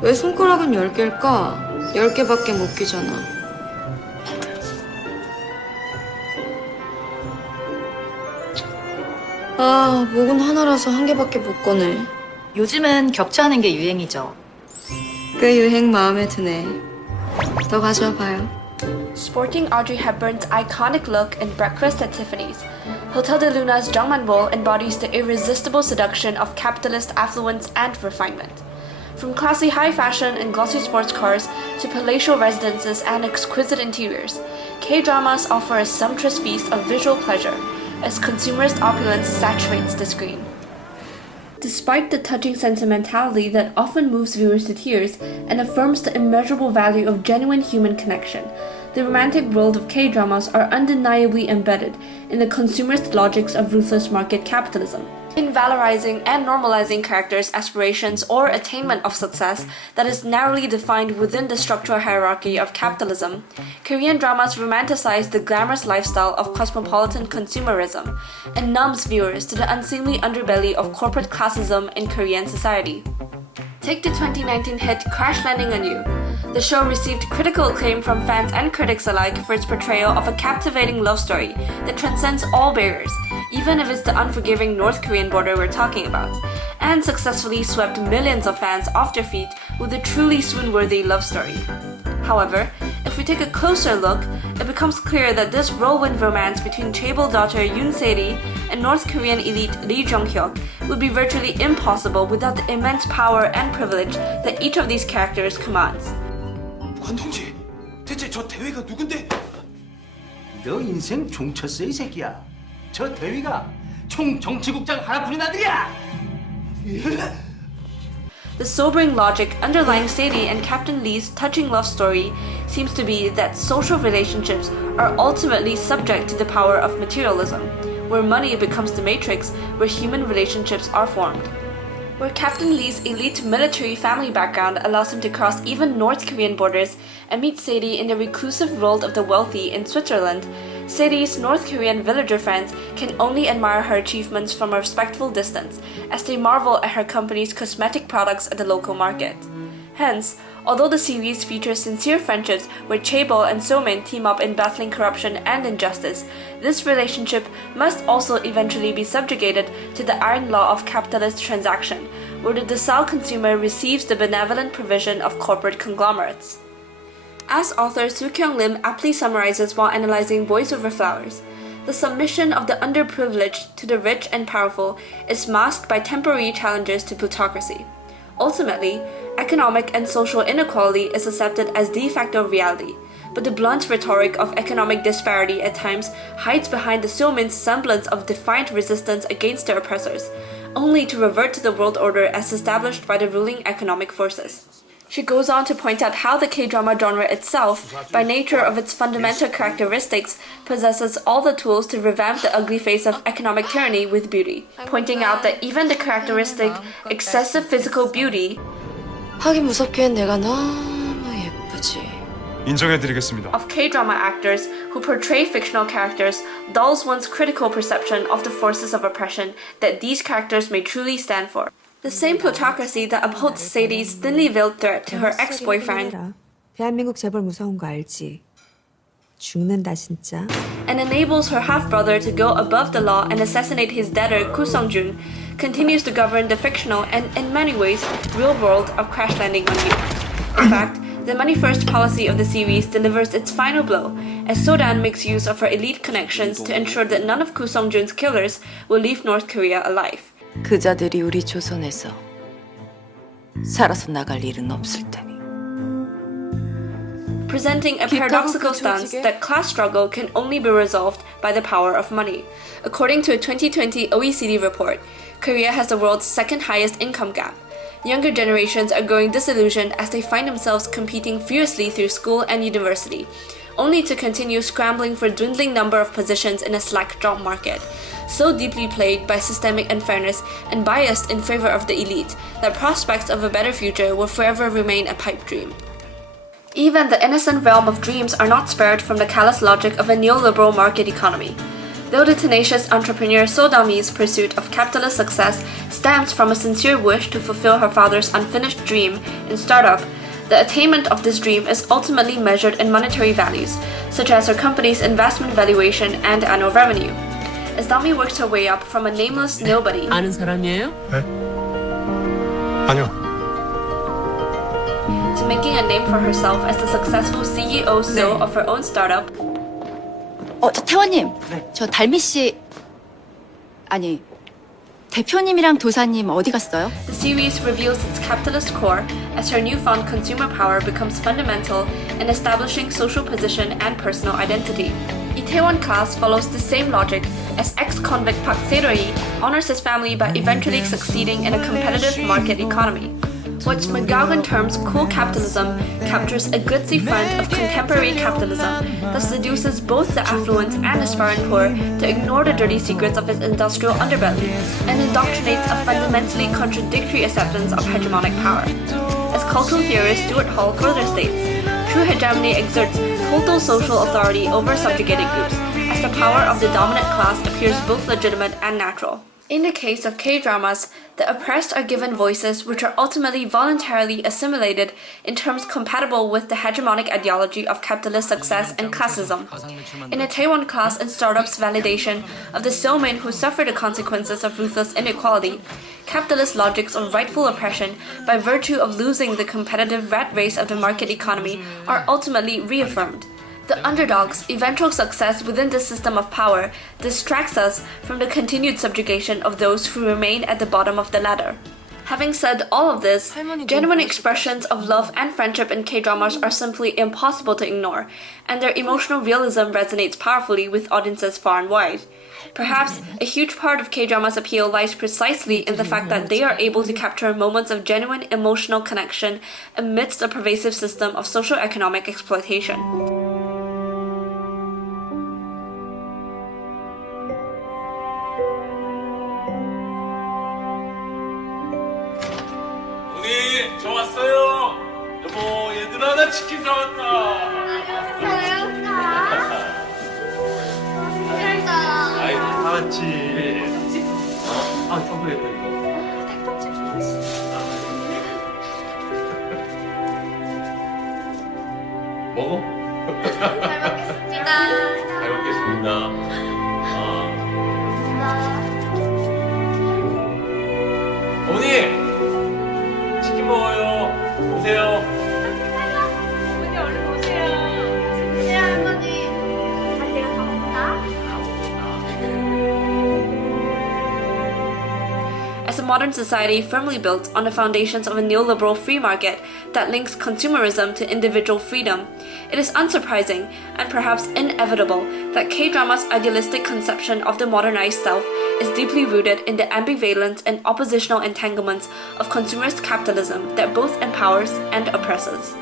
왜 손가락은 10개일까? 10개밖에 못 끼잖아. 아, 목은 하나라서 한 개밖에 못 꺼내. 요즘은 격차하는 게 유행이죠. 꽤 유행 마음에 드네. 더 가져와 봐요. Sporting Audrey Hepburn's iconic look in Breakfast at Tiffany's, Hotel de Luna's Jungmanbol embodies the irresistible seduction of capitalist affluence and refinement. From classy high fashion and glossy sports cars to palatial residences and exquisite interiors, K-dramas offer a sumptuous feast of visual pleasure as consumerist opulence saturates the screen. Despite the touching sentimentality that often moves viewers to tears and affirms the immeasurable value of genuine human connection, the romantic world of K-dramas are undeniably embedded in the consumerist logics of ruthless market capitalism. In valorizing and normalizing characters' aspirations or attainment of success that is narrowly defined within the structural hierarchy of capitalism, Korean dramas romanticize the glamorous lifestyle of cosmopolitan consumerism and numbs viewers to the unseemly underbelly of corporate classism in Korean society. Take the 2019 hit Crash Landing on You. The show received critical acclaim from fans and critics alike for its portrayal of a captivating love story that transcends all barriers, even if it's the unforgiving North Korean border we're talking about, and successfully swept millions of fans off their feet with a truly swoon-worthy love story. However, if we take a closer look, it becomes clear that this whirlwind romance between chaebol daughter Yoon Se-ri and North Korean elite Lee Jong-hyuk would be virtually impossible without the immense power and privilege that each of these characters commands. 관동지, 대체 저 대위가 누군데? 너 인생 종쳤어 이 새끼야. 저 대위가 총 정치국장 하나뿐인 아들이야. The sobering logic underlying Sadie and Captain Lee's touching love story seems to be that social relationships are ultimately subject to the power of materialism, where money becomes the matrix where human relationships are formed. Where Captain Lee's elite military family background allows him to cross even North Korean borders and meet Sadie in the reclusive world of the wealthy in Switzerland, Sadie's North Korean villager friends can only admire her achievements from a respectful distance, as they marvel at her company's cosmetic products at the local market. Hence, although the series features sincere friendships where chaebol and Somin team up in battling corruption and injustice, this relationship must also eventually be subjugated to the iron law of capitalist transaction, where the docile consumer receives the benevolent provision of corporate conglomerates. As author Soo Kyung Lim aptly summarizes while analyzing Boys Over Flowers, the submission of the underprivileged to the rich and powerful is masked by temporary challenges to plutocracy. Ultimately, economic and social inequality is accepted as de facto reality, but the blunt rhetoric of economic disparity at times hides behind the Seomin's semblance of defiant resistance against their oppressors, only to revert to the world order as established by the ruling economic forces. She goes on to point out how the K-drama genre itself, by nature of its fundamental characteristics, possesses all the tools to revamp the ugly face of economic tyranny with beauty, pointing out that even the characteristic excessive physical beauty 하기 무섭기엔 내가 너무 예쁘지. 인정해드리겠습니다. of K-drama actors who portray fictional characters dulls one's critical perception of the forces of oppression that these characters may truly stand for. The same plutocracy that upholds Sadie's thinly veiled threat to her ex-boyfriend 대한민국 재벌 무서운 거 알지? 죽는다 진짜. and enables her half-brother to go above the law and assassinate his debtor Koo Sung-jun continues to govern the fictional and, in many ways, real world of Crash Landing on You. In fact, the money-first policy of the series delivers its final blow, as Sodan makes use of her elite connections to ensure that none of Koo Sung-jun's killers will leave North Korea alive. 그자들이 우리 조선에서 살아서 나갈 일은 없을 테니. Presenting a paradoxical stance that class struggle can only be resolved by the power of money. According to a 2020 OECD report, Korea has the world's second highest income gap. Younger generations are growing disillusioned as they find themselves competing fiercely through school and university, only to continue scrambling for a dwindling number of positions in a slack job market, so deeply plagued by systemic unfairness and biased in favor of the elite that prospects of a better future will forever remain a pipe dream. Even the innocent realm of dreams are not spared from the callous logic of a neoliberal market economy. Though the tenacious entrepreneur Sodami's pursuit of capitalist success stems from a sincere wish to fulfill her father's unfinished dream in startup, the attainment of this dream is ultimately measured in monetary values, such as her company's investment valuation and annual revenue. As Dami works her way up from a nameless nobody 아는 사람이에요? 아니요. to making a name for herself as the successful CEO of her own startup, 저 태원님, 저 달미 씨 아니 대표님이랑 도사님 어디 갔어요? the series reveals its capitalist core as her newfound consumer power becomes fundamental in establishing social position and personal identity. Itaewon Class follows the same logic as ex-convict Park Se-roi honors his family by eventually succeeding in a competitive market economy. What McGowan terms cool capitalism captures a glitzy front of contemporary capitalism that seduces both the affluent and aspirant poor to ignore the dirty secrets of its industrial underbelly and indoctrinates a fundamentally contradictory acceptance of hegemonic power. As cultural theorist Stuart Hall further states, true hegemony exerts total social authority over subjugated groups, as the power of the dominant class appears both legitimate and natural. In the case of K-dramas, the oppressed are given voices which are ultimately voluntarily assimilated in terms compatible with the hegemonic ideology of capitalist success and classism. In Itaewon Class and Startup's validation of the Somin who suffer the consequences of ruthless inequality, capitalist logics of rightful oppression by virtue of losing the competitive rat race of the market economy are ultimately reaffirmed. The underdog's eventual success within this system of power distracts us from the continued subjugation of those who remain at the bottom of the ladder. Having said all of this, genuine expressions of love and friendship in K-dramas are simply impossible to ignore, and their emotional realism resonates powerfully with audiences far and wide. Perhaps a huge part of K-drama's appeal lies precisely in the fact that they are able to capture moments of genuine emotional connection amidst a pervasive system of socio-economic exploitation. 언니, 저 왔어요. 여보, 얘들아, 나 치킨 사왔다. 아이, 사왔지. 아, 선물했다, 이거. 먹어? 잘 먹겠습니다. 잘 먹겠습니다. 어머니! 치킨 먹어요. 오세요. 어머니 얼른 오세요. 네 할머니. 내가 다 먹었다. As a modern society firmly built on the foundations of a neoliberal free market that links consumerism to individual freedom, it is unsurprising and perhaps inevitable that K-drama's idealistic conception of the modernized self is deeply rooted in the ambivalent and oppositional entanglements of consumerist capitalism that both empowers and oppresses.